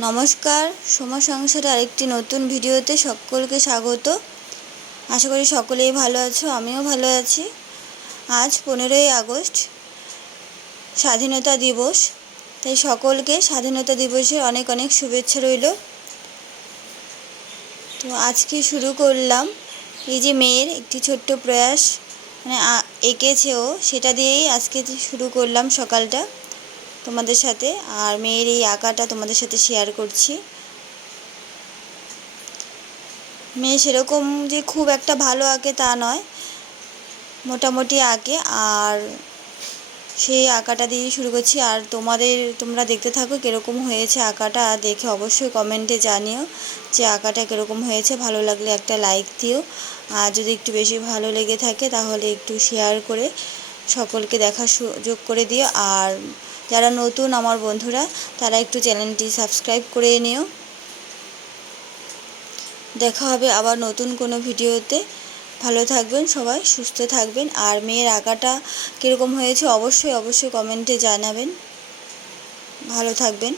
নমস্কার, সোমা সংসারে আরেকটি নতুন ভিডিওতে সকলকে স্বাগত। আশা করি সকলেই ভালো আছো, আমিও ভালো আছি। আজ পনেরোই আগস্ট, স্বাধীনতা দিবস। তাই সকলকে স্বাধীনতা দিবসের অনেক অনেক শুভেচ্ছা রইল। তো আজকে শুরু করলাম এই যে মেয়ের একটি ছোট্ট প্রয়াস মানে এঁকেছে ও, সেটা দিয়েই আজকে শুরু করলাম সকালটা। তোমাদের সাথে আর মেয়ের এই আঁকাটা তোমাদের সাথে শেয়ার করছি। মেয়ে সেরকম যে খুব একটা ভালো আঁকে তা নয়, মোটামুটি আঁকে আর সেই আঁকাটা দিয়ে শুরু করছি। আর তোমাদের, তোমরা দেখতে থাকো কীরকম হয়েছে আঁকাটা, দেখে অবশ্যই কমেন্টে জানিও যে আঁকাটা কীরকম হয়েছে। ভালো লাগলে একটা লাইক দিও। আর যদি একটু বেশি ভালো লেগে থাকে তাহলে একটু শেয়ার করে সকলকে দেখার সুযোগ করে দিও। আর যারা নতুন আমার বন্ধুরা, তারা একটু চ্যানেলটি সাবস্ক্রাইব করে নিও। দেখা হবে আবার নতুন কোনো ভিডিওতে। ভালো থাকবেন সবাই, সুস্থ থাকবেন। আর মেয়ের আঁকাটা কীরকম হয়েছে অবশ্যই অবশ্যই কমেন্টে জানাবেন। ভালো থাকবেন।